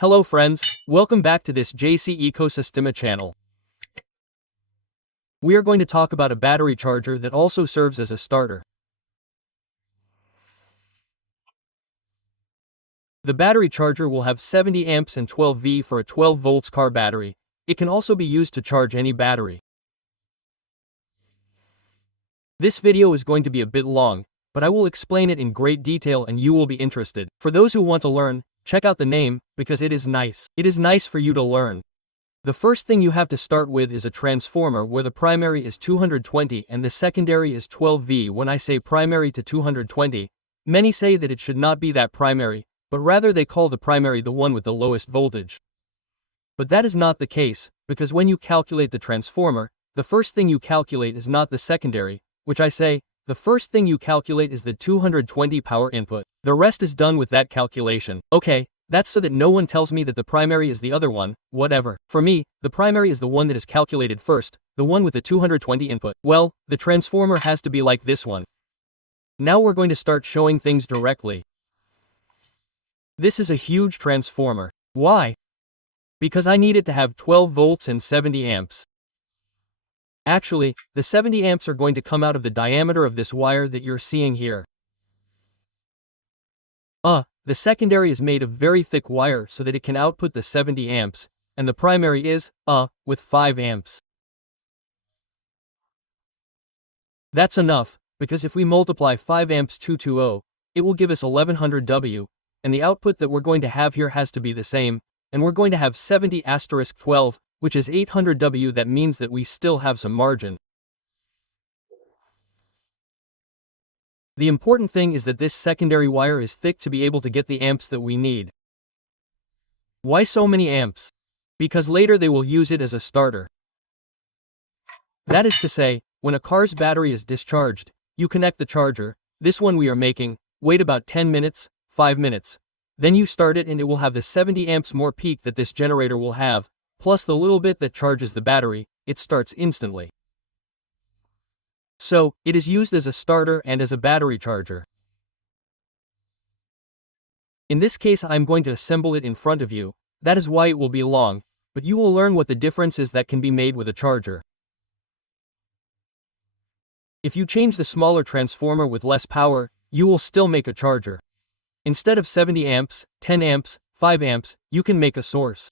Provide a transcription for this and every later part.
Hello friends, welcome back to this JC Ecosystema channel. We are going to talk about a battery charger that also serves as a starter. The battery charger will have 70 amps and 12 V for a 12 volts car battery. It can also be used to charge any battery. This video is going to be a bit long, but I will explain it in great detail and you will be interested. For those who want to learn, check out the name, because it is nice. It is nice for you to learn. The first thing you have to start with is a transformer where the primary is 220 and the secondary is 12 V. When I say primary to 220, many say that it should not be that primary, but rather they call the primary the one with the lowest voltage. But that is not the case, because when you calculate the transformer, the first thing you calculate is not the secondary, which I say, the first thing you calculate is the 220 power input. The rest is done with that calculation. Okay, that's so that no one tells me that the primary is the other one, whatever. For me, the primary is the one that is calculated first, the one with the 220 input. Well, the transformer has to be like this one. Now we're going to start showing things directly. This is a huge transformer. Why? Because I need it to have 12 volts and 70 amps. Actually, the 70 amps are going to come out of the diameter of this wire that you're seeing here. The secondary is made of very thick wire so that it can output the 70 amps, and the primary is, with 5 amps. That's enough, because if we multiply 5 amps 220, it will give us 1100 W, and the output that we're going to have here has to be the same, and we're going to have 70*12, which is 800 W. That means that we still have some margin. The important thing is that this secondary wire is thick to be able to get the amps that we need. Why so many amps? Because later they will use it as a starter. That is to say, when a car's battery is discharged, you connect the charger, this one we are making, wait about 10 minutes, 5 minutes. Then you start it and it will have the 70 amps more peak that this generator will have, plus the little bit that charges the battery. It starts instantly. So, it is used as a starter and as a battery charger. In this case I'm going to assemble it in front of you, that is why it will be long, but you will learn what the difference is that can be made with a charger. If you change the smaller transformer with less power, you will still make a charger. Instead of 70 amps, 10 amps, 5 amps, you can make a source.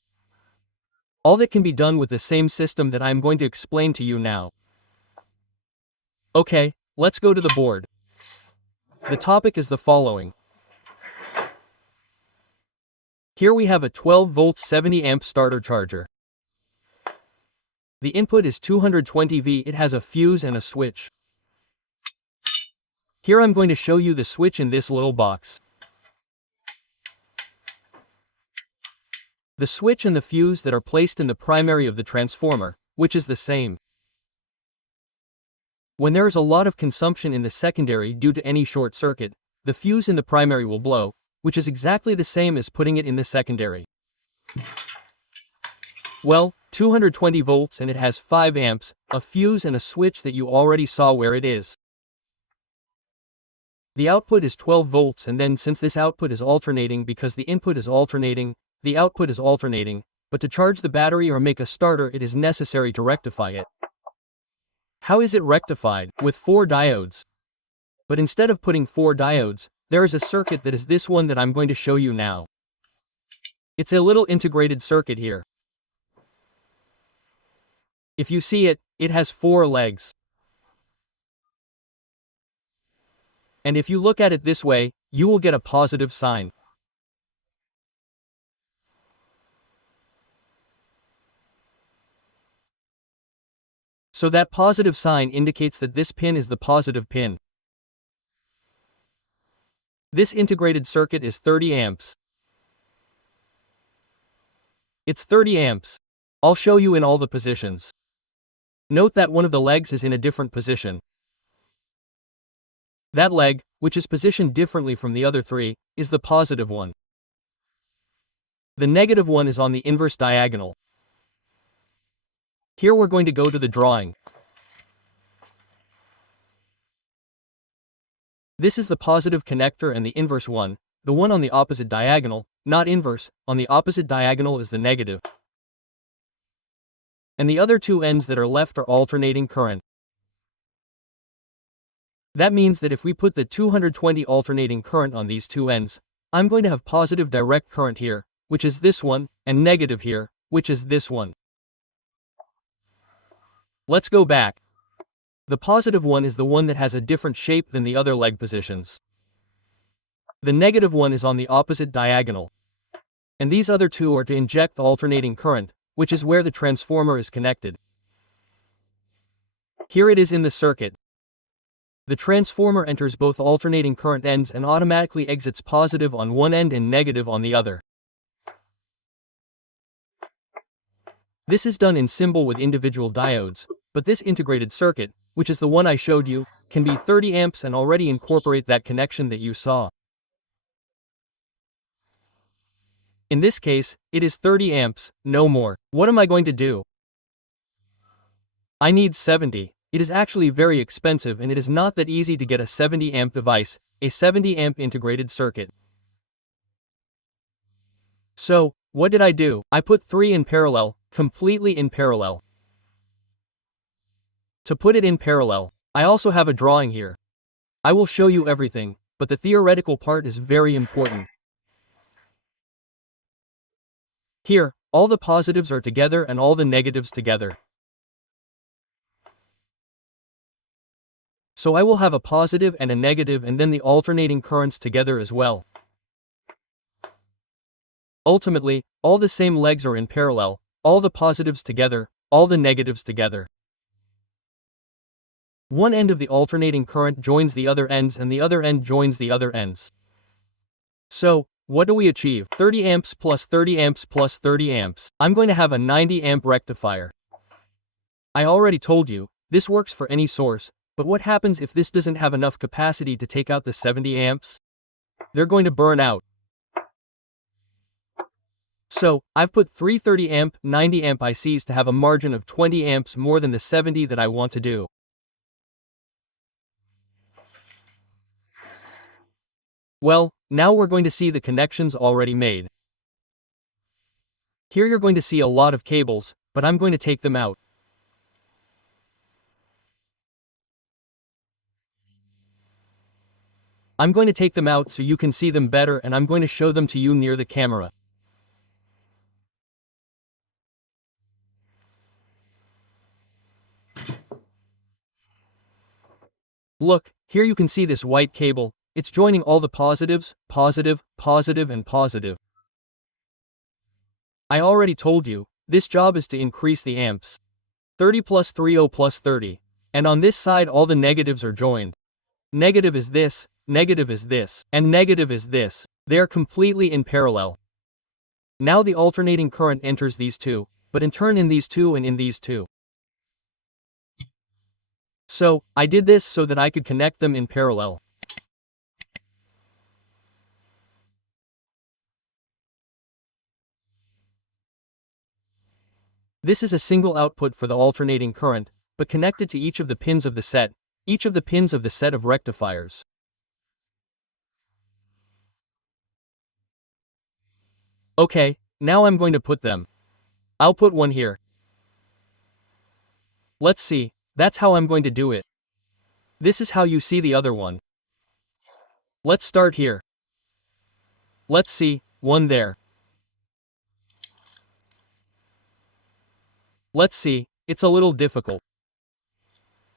All that can be done with the same system that I am going to explain to you now. Okay, let's go to the board. The topic is the following. Here we have a 12 volt 70 amp starter charger. The input is 220 V. It has a fuse and a switch. Here I'm going to show you the switch in this little box. The switch and the fuse that are placed in the primary of the transformer, which is the same. When there is a lot of consumption in the secondary due to any short circuit, the fuse in the primary will blow, which is exactly the same as putting it in the secondary. Well, 220 volts and it has 5 amps, a fuse and a switch that you already saw where it is. The output is 12 volts and then since this output is alternating because the input is alternating, the output is alternating, but to charge the battery or make a starter it is necessary to rectify it. How is it rectified? With 4 diodes. But instead of putting 4 diodes, there is a circuit that is this one that I'm going to show you now. It's a little integrated circuit here. If you see it, it has 4 legs. And if you look at it this way, you will get a positive sign. So that positive sign indicates that this pin is the positive pin. This integrated circuit is 30 amps. It's 30 amps. I'll show you in all the positions. Note that one of the legs is in a different position. That leg, which is positioned differently from the other 3, is the positive one. The negative one is on the inverse diagonal. Here we're going to go to the drawing. This is the positive connector and the inverse one, the one on the opposite diagonal, not inverse, on the opposite diagonal is the negative. And the other two ends that are left are alternating current. That means that if we put the 220 alternating current on these two ends, I'm going to have positive direct current here, which is this one, and negative here, which is this one. Let's go back. The positive one is the one that has a different shape than the other leg positions. The negative one is on the opposite diagonal. And these other two are to inject the alternating current, which is where the transformer is connected. Here it is in the circuit. The transformer enters both alternating current ends and automatically exits positive on one end and negative on the other. This is done in symbol with individual diodes, but this integrated circuit, which is the one I showed you, can be 30 amps and already incorporate that connection that you saw. In this case, it is 30 amps, no more. What am I going to do? I need 70. It is actually very expensive and it is not that easy to get a 70 amp device, a 70 amp integrated circuit. So, what did I do? I put 3 in parallel, completely in parallel. To put it in parallel, I also have a drawing here. I will show you everything, but the theoretical part is very important. Here, all the positives are together and all the negatives together. So I will have a positive and a negative and then the alternating currents together as well. Ultimately, all the same legs are in parallel, all the positives together, all the negatives together. One end of the alternating current joins the other ends and the other end joins the other ends. So, what do we achieve? 30 amps plus 30 amps plus 30 amps. I'm going to have a 90 amp rectifier. I already told you, this works for any source, but what happens if this doesn't have enough capacity to take out the 70 amps? They're going to burn out. So, I've put 3 30 amp, 90 amp ICs to have a margin of 20 amps more than the 70 that I want to do. Well, now we're going to see the connections already made. Here you're going to see a lot of cables, but I'm going to take them out. I'm going to take them out so you can see them better and I'm going to show them to you near the camera. Look, here you can see this white cable. It's joining all the positives, positive, positive and positive. I already told you, this job is to increase the amps. 30 plus 30 plus 30. And on this side all the negatives are joined. Negative is this, negative is this, and negative is this. They are completely in parallel. Now the alternating current enters these two, but in turn in these two and in these two. So, I did this so that I could connect them in parallel. This is a single output for the alternating current, but connected to each of the pins of the set, each of the pins of the set of rectifiers. Okay, now I'm going to put them. I'll put one here. Let's see, that's how I'm going to do it. This is how you see the other one. Let's start here. Let's see, one there. Let's see, it's a little difficult.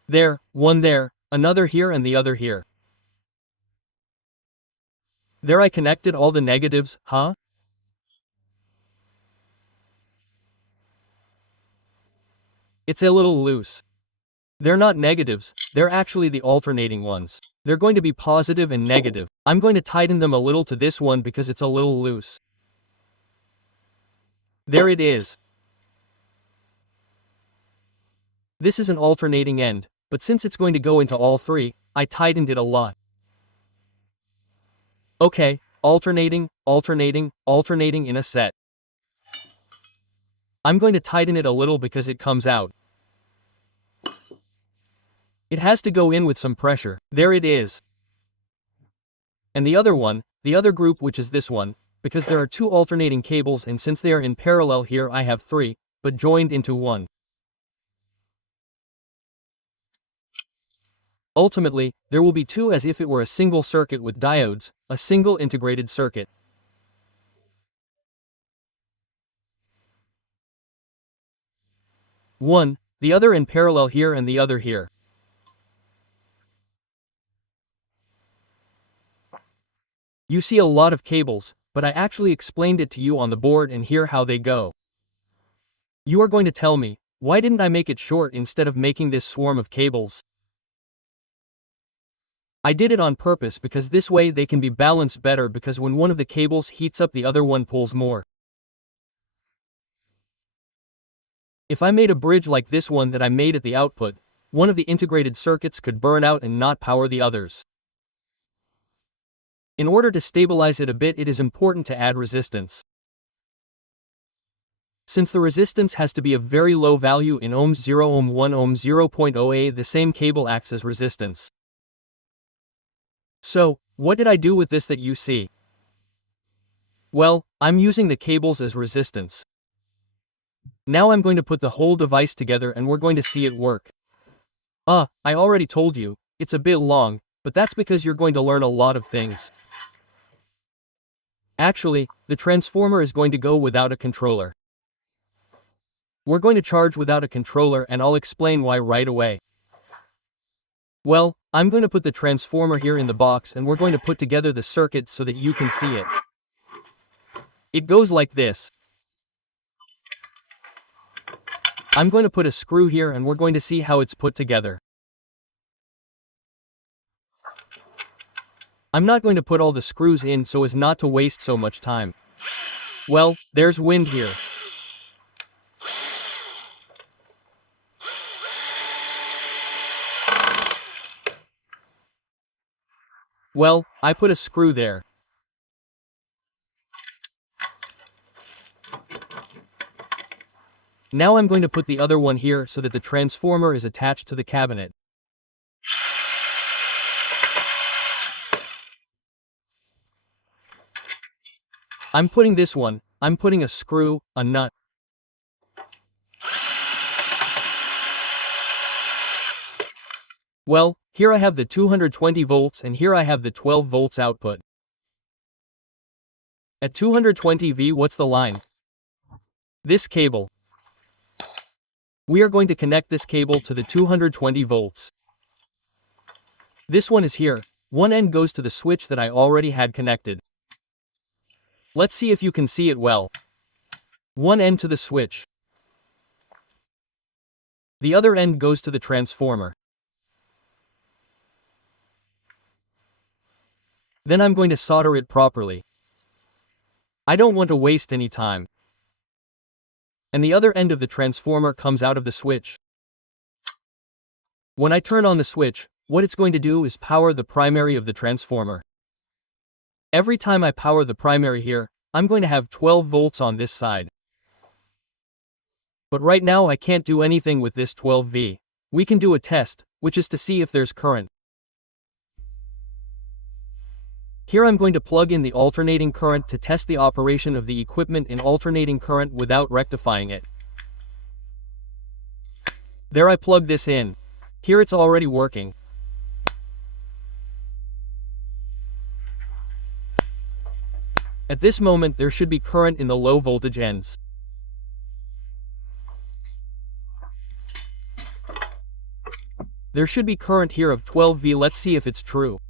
There, one there, another here and the other here. There I connected all the negatives, huh? It's a little loose. They're not negatives, they're actually the alternating ones. They're going to be positive and negative. I'm going to tighten them a little to this one because it's a little loose. There it is. This is an alternating end, but since it's going to go into all three, I tightened it a lot. Okay, alternating, alternating, alternating in a set. I'm going to tighten it a little because it comes out. It has to go in with some pressure. There it is. And the other one, the other group, which is this one, because there are two alternating cables, and since they are in parallel here I have three, but joined into one. Ultimately, there will be two as if it were a single circuit with diodes, a single integrated circuit. One, the other in parallel here and the other here. You see a lot of cables, but I actually explained it to you on the board and here how they go. You are going to tell me, why didn't I make it short instead of making this swarm of cables? I did it on purpose because this way they can be balanced better, because when one of the cables heats up the other one pulls more. If I made a bridge like this one that I made at the output, one of the integrated circuits could burn out and not power the others. In order to stabilize it a bit, it is important to add resistance. Since the resistance has to be a very low value in ohms, 0 ohm, 1 ohm, 0.0A, the same cable acts as resistance. So, what did I do with this that you see? Well, I'm using the cables as resistance. Now I'm going to put the whole device together and we're going to see it work. I already told you, it's a bit long, but that's because you're going to learn a lot of things. Actually, the transformer is going to go without a controller. We're going to charge without a controller, and I'll explain why right away. Well, I'm going to put the transformer here in the box and we're going to put together the circuit so that you can see it. It goes like this. I'm going to put a screw here and we're going to see how it's put together. I'm not going to put all the screws in so as not to waste so much time. Well, there's wind here. Well, I put a screw there. Now I'm going to put the other one here so that the transformer is attached to the cabinet. I'm putting this one, I'm putting a screw, a nut. Well, here I have the 220 volts and here I have the 12 volts output. At 220 V, what's the line? This cable. We are going to connect this cable to the 220 volts. This one is here. One end goes to the switch that I already had connected. Let's see if you can see it well. One end to the switch. The other end goes to the transformer. Then I'm going to solder it properly. I don't want to waste any time. And the other end of the transformer comes out of the switch. When I turn on the switch, what it's going to do is power the primary of the transformer. Every time I power the primary here, I'm going to have 12 volts on this side. But right now I can't do anything with this 12V. We can do a test, which is to see if there's current. Here I'm going to plug in the alternating current to test the operation of the equipment in alternating current without rectifying it. There, I plug this in. Here it's already working. At this moment there should be current in the low voltage ends. There should be current here of 12V. Let's see if it's true.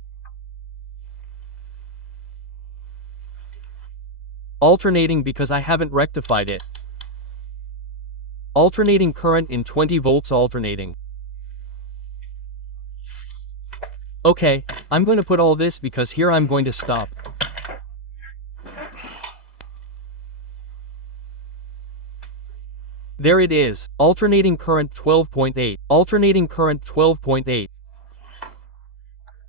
Alternating because I haven't rectified it. Alternating current in 20 volts alternating. Okay, I'm going to put all this because here I'm going to stop. There it is, alternating current 12.8, alternating current 12.8.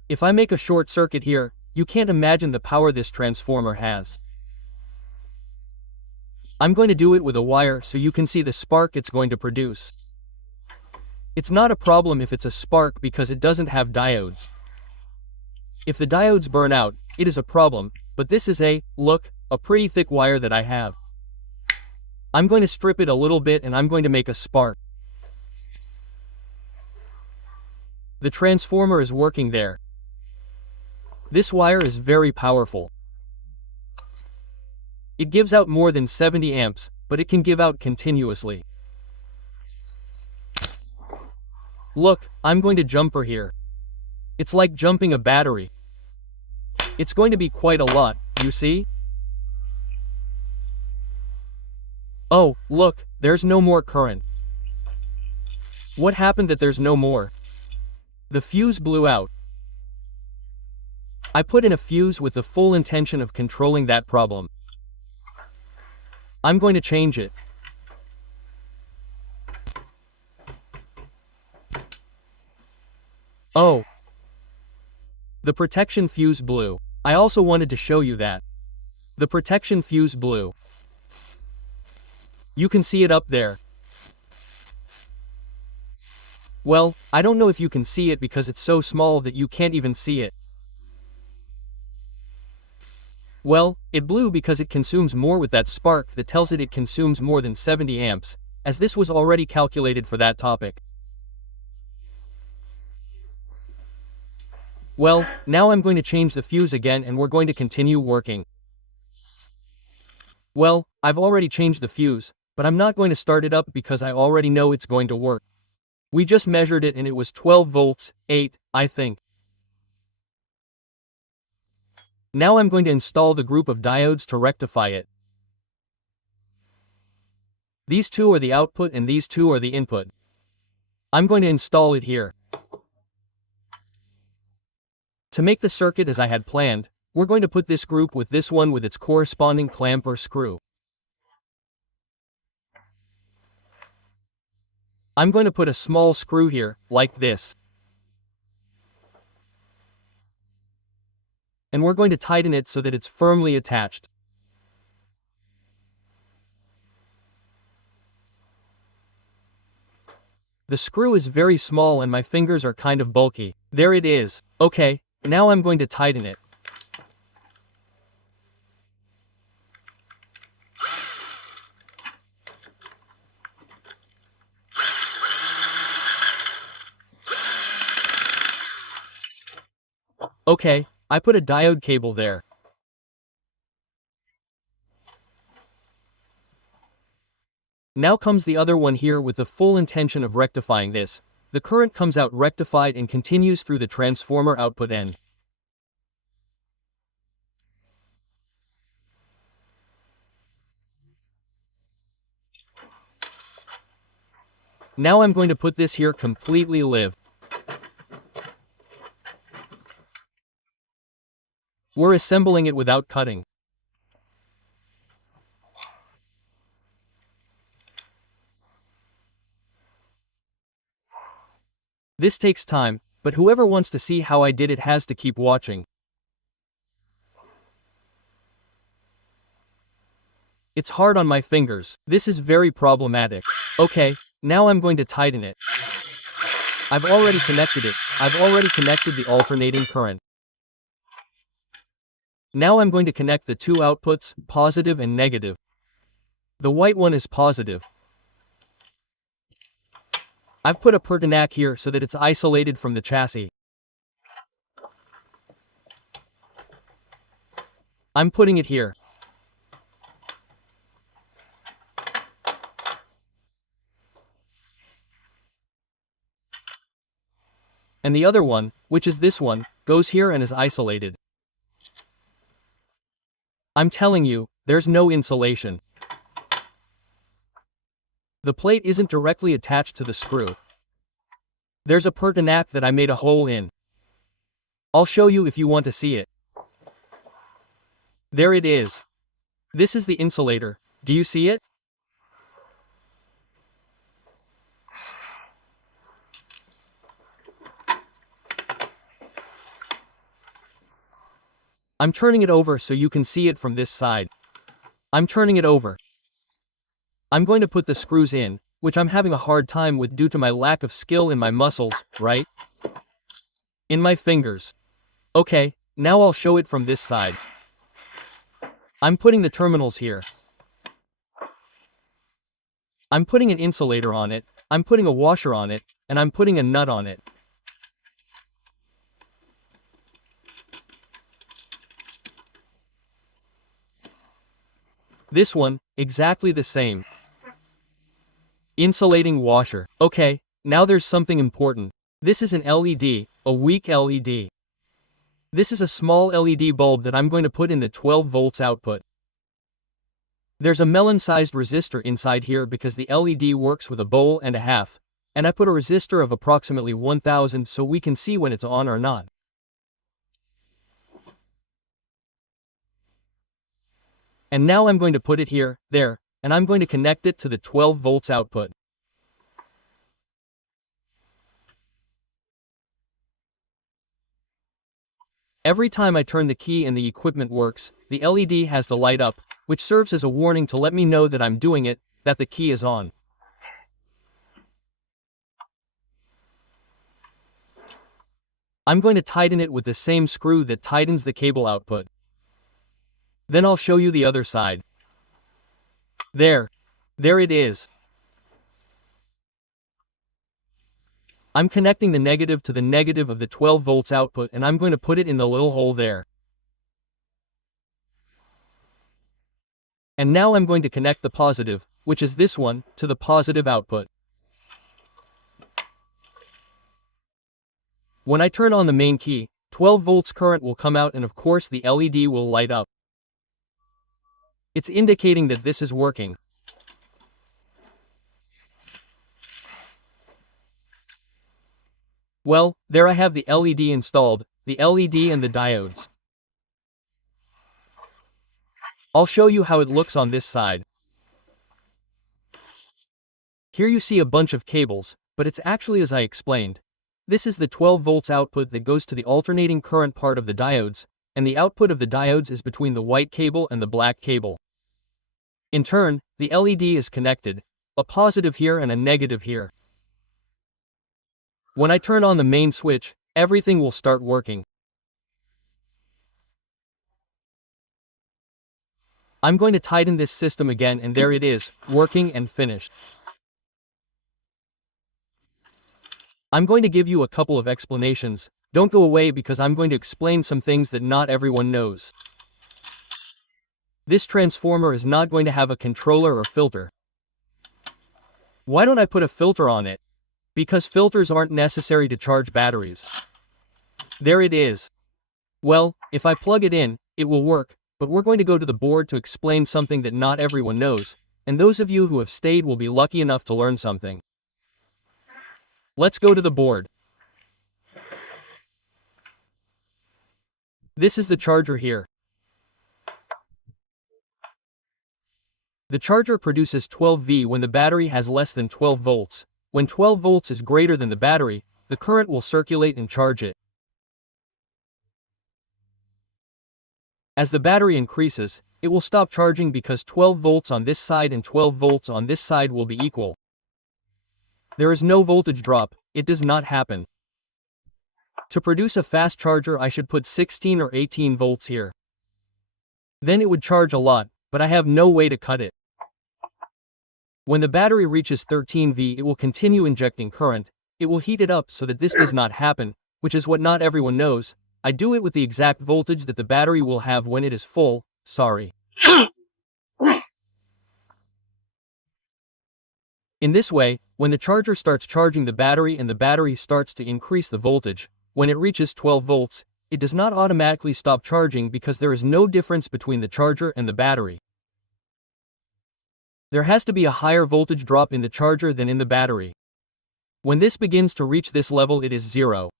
If I make a short circuit here, you can't imagine the power this transformer has. I'm going to do it with a wire so you can see the spark it's going to produce. It's not a problem if it's a spark because it doesn't have diodes. If the diodes burn out, it is a problem, But this is a pretty thick wire that I have. I'm going to strip it a little bit and I'm going to make a spark. The transformer is working there. This wire is very powerful. It gives out more than 70 amps, but it can give out continuously. Look, I'm going to jumper here. It's like jumping a battery. It's going to be quite a lot, you see? Oh, look, there's no more current. What happened that there's no more? The fuse blew out. I put in a fuse with the full intention of controlling that problem. I'm going to change it. Oh. The protection fuse blew. I also wanted to show you that. The protection fuse blew. You can see it up there. Well, I don't know if you can see it because it's so small that you can't even see it. Well, it blew because it consumes more with that spark that tells it consumes more than 70 amps, as this was already calculated for that topic. Well, now I'm going to change the fuse again and we're going to continue working. Well, I've already changed the fuse, but I'm not going to start it up because I already know it's going to work. We just measured it and it was 12 volts, 8, I think. Now I'm going to install the group of diodes to rectify it. These two are the output and these two are the input. I'm going to install it here. To make the circuit as I had planned, we're going to put this group with this one with its corresponding clamp or screw. I'm going to put a small screw here, like this. And we're going to tighten it so that it's firmly attached. The screw is very small and my fingers are kind of bulky. There it is. Okay, now I'm going to tighten it. Okay, I put a diode cable there. Now comes the other one here with the full intention of rectifying this. The current comes out rectified and continues through the transformer output end. Now I'm going to put this here completely live. We're assembling it without cutting. This takes time, but whoever wants to see how I did it has to keep watching. It's hard on my fingers. This is very problematic. Okay, now I'm going to tighten it. I've already connected it. I've already connected the alternating current. Now I'm going to connect the two outputs, positive and negative. The white one is positive. I've put a Pertinac here so that it's isolated from the chassis. I'm putting it here. And the other one, which is this one, goes here and is isolated. I'm telling you, there's no insulation. The plate isn't directly attached to the screw. There's a Pertinac that I made a hole in. I'll show you if you want to see it. There it is. This is the insulator. Do you see it? I'm turning it over so you can see it from this side. I'm turning it over. I'm going to put the screws in, which I'm having a hard time with due to my lack of skill in my muscles, right? In my fingers. Okay, now I'll show it from this side. I'm putting the terminals here. I'm putting an insulator on it, I'm putting a washer on it, and I'm putting a nut on it. This one, exactly the same. Insulating washer. Okay, now there's something important. This is an LED, a weak LED. This is a small LED bulb that I'm going to put in the 12 volts output. There's a melon-sized resistor inside here because the LED works with a bowl and a half, and I put a resistor of approximately 1000 so we can see when it's on or not. And now I'm going to put it here, there, and I'm going to connect it to the 12 volts output. Every time I turn the key and the equipment works, the LED has to light up, which serves as a warning to let me know that I'm doing it, that the key is on. I'm going to tighten it with the same screw that tightens the cable output. Then I'll show you the other side. There it is. I'm connecting the negative to the negative of the 12 volts output and I'm going to put it in the little hole there. And now I'm going to connect the positive, which is this one, to the positive output. When I turn on the main key, 12 volts current will come out and of course the LED will light up. It's indicating that this is working. Well, there I have the LED installed, the LED and the diodes. I'll show you how it looks on this side. Here you see a bunch of cables, but it's actually as I explained. This is the 12 volts output that goes to the alternating current part of the diodes, and the output of the diodes is between the white cable and the black cable. In turn, the LED is connected, a positive here and a negative here. When I turn on the main switch, everything will start working. I'm going to tighten this system again and there it is, working and finished. I'm going to give you a couple of explanations. Don't go away because I'm going to explain some things that not everyone knows. This transformer is not going to have a controller or filter. Why don't I put a filter on it? Because filters aren't necessary to charge batteries. There it is. Well, if I plug it in, it will work, but we're going to go to the board to explain something that not everyone knows, and those of you who have stayed will be lucky enough to learn something. Let's go to the board. This is the charger here. The charger produces 12V when the battery has less than 12 volts. When 12 volts is greater than the battery, the current will circulate and charge it. As the battery increases, it will stop charging because 12 volts on this side and 12 volts on this side will be equal. There is no voltage drop, it does not happen. To produce a fast charger I should put 16 or 18 volts here. Then it would charge a lot, but I have no way to cut it. When the battery reaches 13V it will continue injecting current, it will heat it up so that this does not happen, which is what not everyone knows. I do it with the exact voltage that the battery will have when it is full, sorry. In this way, when the charger starts charging the battery and the battery starts to increase the voltage, when it reaches 12 volts, it does not automatically stop charging because there is no difference between the charger and the battery. There has to be a higher voltage drop in the charger than in the battery. When this begins to reach this level it is 0.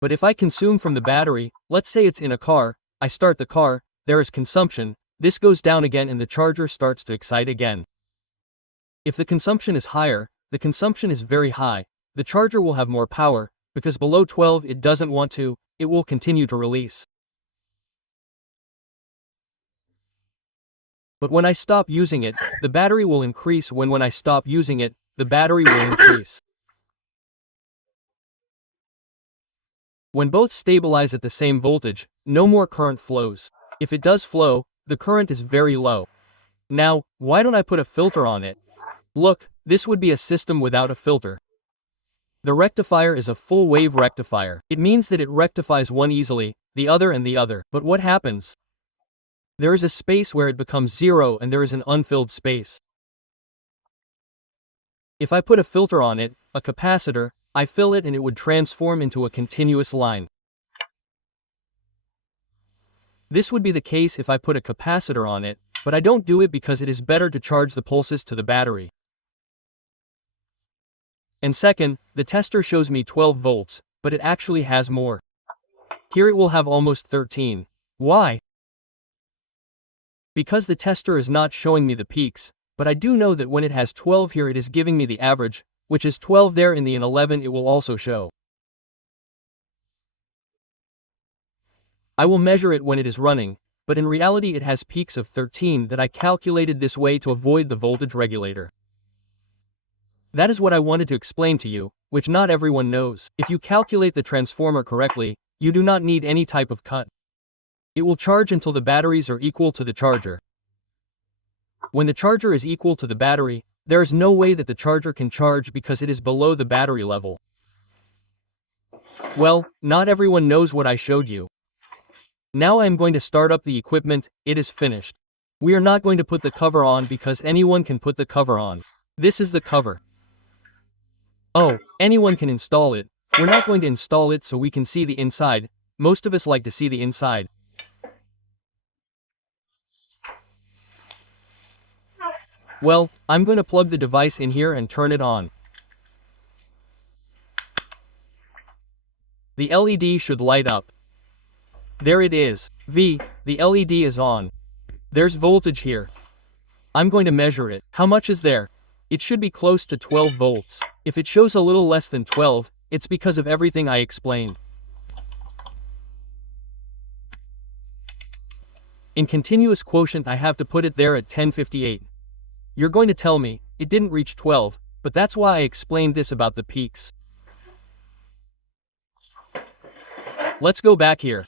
But if I consume from the battery, let's say it's in a car, I start the car, there is consumption, this goes down again and the charger starts to excite again. If the consumption is higher, the consumption is very high, the charger will have more power, because below 12 it doesn't want to, it will continue to release. But when I stop using it, the battery will increase when I stop using it, the battery will increase. When both stabilize at the same voltage, no more current flows. If it does flow, the current is very low. Now, why don't I put a filter on it? Look, this would be a system without a filter. The rectifier is a full wave rectifier. It means that it rectifies one easily, the other and the other. But what happens? There is a space where it becomes zero and there is an unfilled space. If I put a filter on it, a capacitor, I fill it and it would transform into a continuous line. This would be the case if I put a capacitor on it, but I don't do it because it is better to charge the pulses to the battery. And second, the tester shows me 12 volts, but it actually has more. Here it will have almost 13. Why? Because the tester is not showing me the peaks, but I do know that when it has 12 here it is giving me the average, which is 12 there in the and 11 it will also show. I will measure it when it is running, but in reality it has peaks of 13 that I calculated this way to avoid the voltage regulator. That is what I wanted to explain to you, which not everyone knows. If you calculate the transformer correctly, you do not need any type of cut. It will charge until the batteries are equal to the charger. When the charger is equal to the battery, there is no way that the charger can charge because it is below the battery level. Well, not everyone knows what I showed you. Now I am going to start up the equipment. It is finished. We are not going to put the cover on because anyone can put the cover on. This is the cover. Oh, anyone can install it. We're not going to install it so we can see the inside. Most of us like to see the inside. Well, I'm going to plug the device in here and turn it on. The LED should light up. There it is. The LED is on. There's voltage here. I'm going to measure it. How much is there? It should be close to 12 volts. If it shows a little less than 12, it's because of everything I explained. In continuous quotient I have to put it there at 1058. You're going to tell me, it didn't reach 12, but that's why I explained this about the peaks. Let's go back here.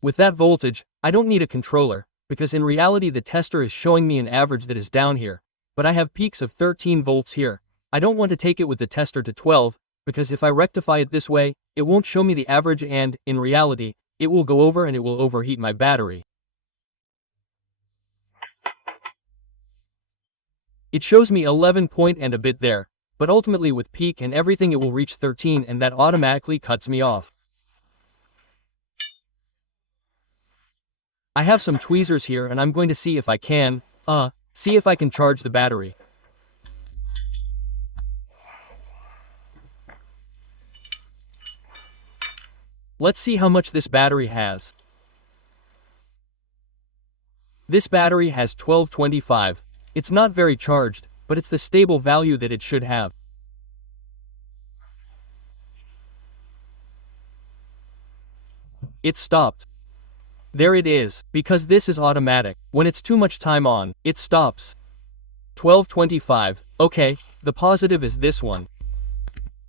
With that voltage, I don't need a controller, because in reality the tester is showing me an average that is down here, but I have peaks of 13 volts here. I don't want to take it with the tester to 12, because if I rectify it this way, it won't show me the average and, in reality, it will go over and it will overheat my battery. It shows me 11 point and a bit there, but ultimately with peak and everything it will reach 13 and that automatically cuts me off. I have some tweezers here and I'm going to see if I can, charge the battery. Let's see how much this battery has. This battery has 1225. It's not very charged, but it's the stable value that it should have. It stopped. There it is, because this is automatic. When it's too much time on, it stops. 1225. Okay, the positive is this one.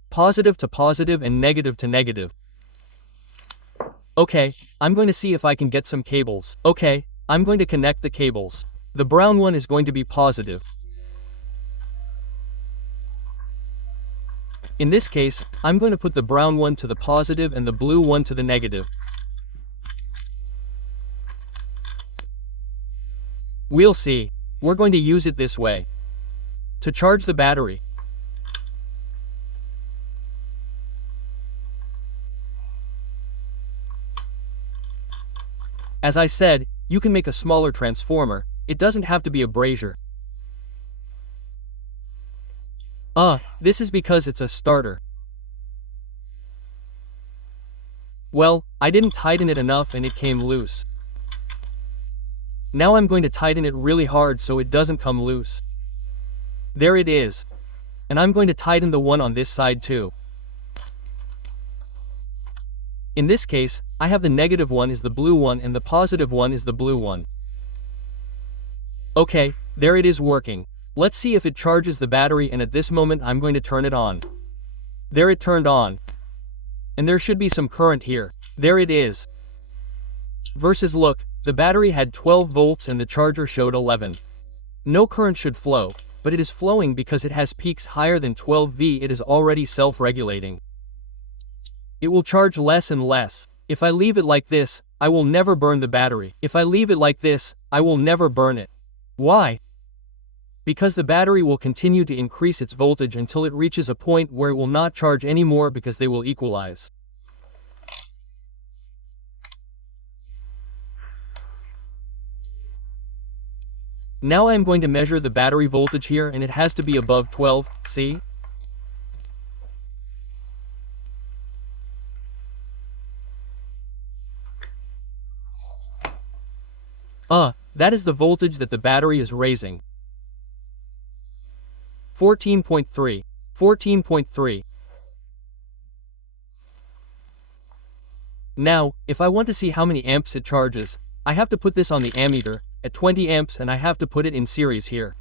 Positive to positive and negative to negative. Okay, I'm going to see if I can get some cables. Okay, I'm going to connect the cables. The brown one is going to be positive. In this case, I'm going to put the brown one to the positive and the blue one to the negative. We'll see. We're going to use it this way. To charge the battery. As I said, you can make a smaller transformer. It doesn't have to be a brazier. This is because it's a starter. Well, I didn't tighten it enough and it came loose. Now I'm going to tighten it really hard so it doesn't come loose. There it is. And I'm going to tighten the one on this side too. In this case, I have the negative one is the blue one and the positive one is the blue one. Okay, there it is working. Let's see if it charges the battery, and at this moment I'm going to turn it on. There it turned on. And there should be some current here. There it is. Versus look, the battery had 12 volts and the charger showed 11. No current should flow, but it is flowing because it has peaks higher than 12V. It is already self-regulating. It will charge less and less. If I leave it like this, I will never burn the battery. If I leave it like this, I will never burn it. Why? Because the battery will continue to increase its voltage until it reaches a point where it will not charge anymore because they will equalize. Now I am going to measure the battery voltage here, and it has to be above 12, see? That is the voltage that the battery is raising. 14.3. 14.3. Now, if I want to see how many amps it charges, I have to put this on the ammeter at 20 amps and I have to put it in series here.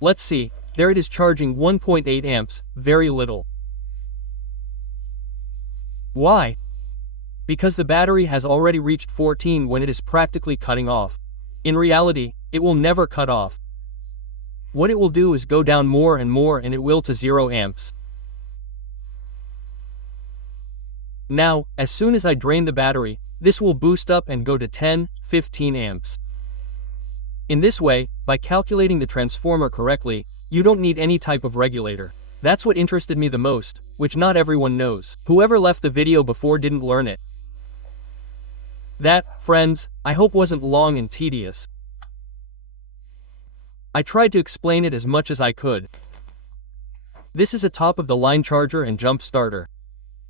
Let's see, there it is charging 1.8 amps, very little. Why? Because the battery has already reached 14 when it is practically cutting off. In reality, it will never cut off. What it will do is go down more and more and it will to 0 amps. Now, as soon as I drain the battery, this will boost up and go to 10, 15 amps. In this way, by calculating the transformer correctly, you don't need any type of regulator. That's what interested me the most, which not everyone knows. Whoever left the video before didn't learn it. That, friends, I hope wasn't long and tedious. I tried to explain it as much as I could. This is a top-of-the-line charger and jump starter.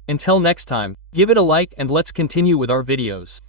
Until next time, give it a like and let's continue with our videos.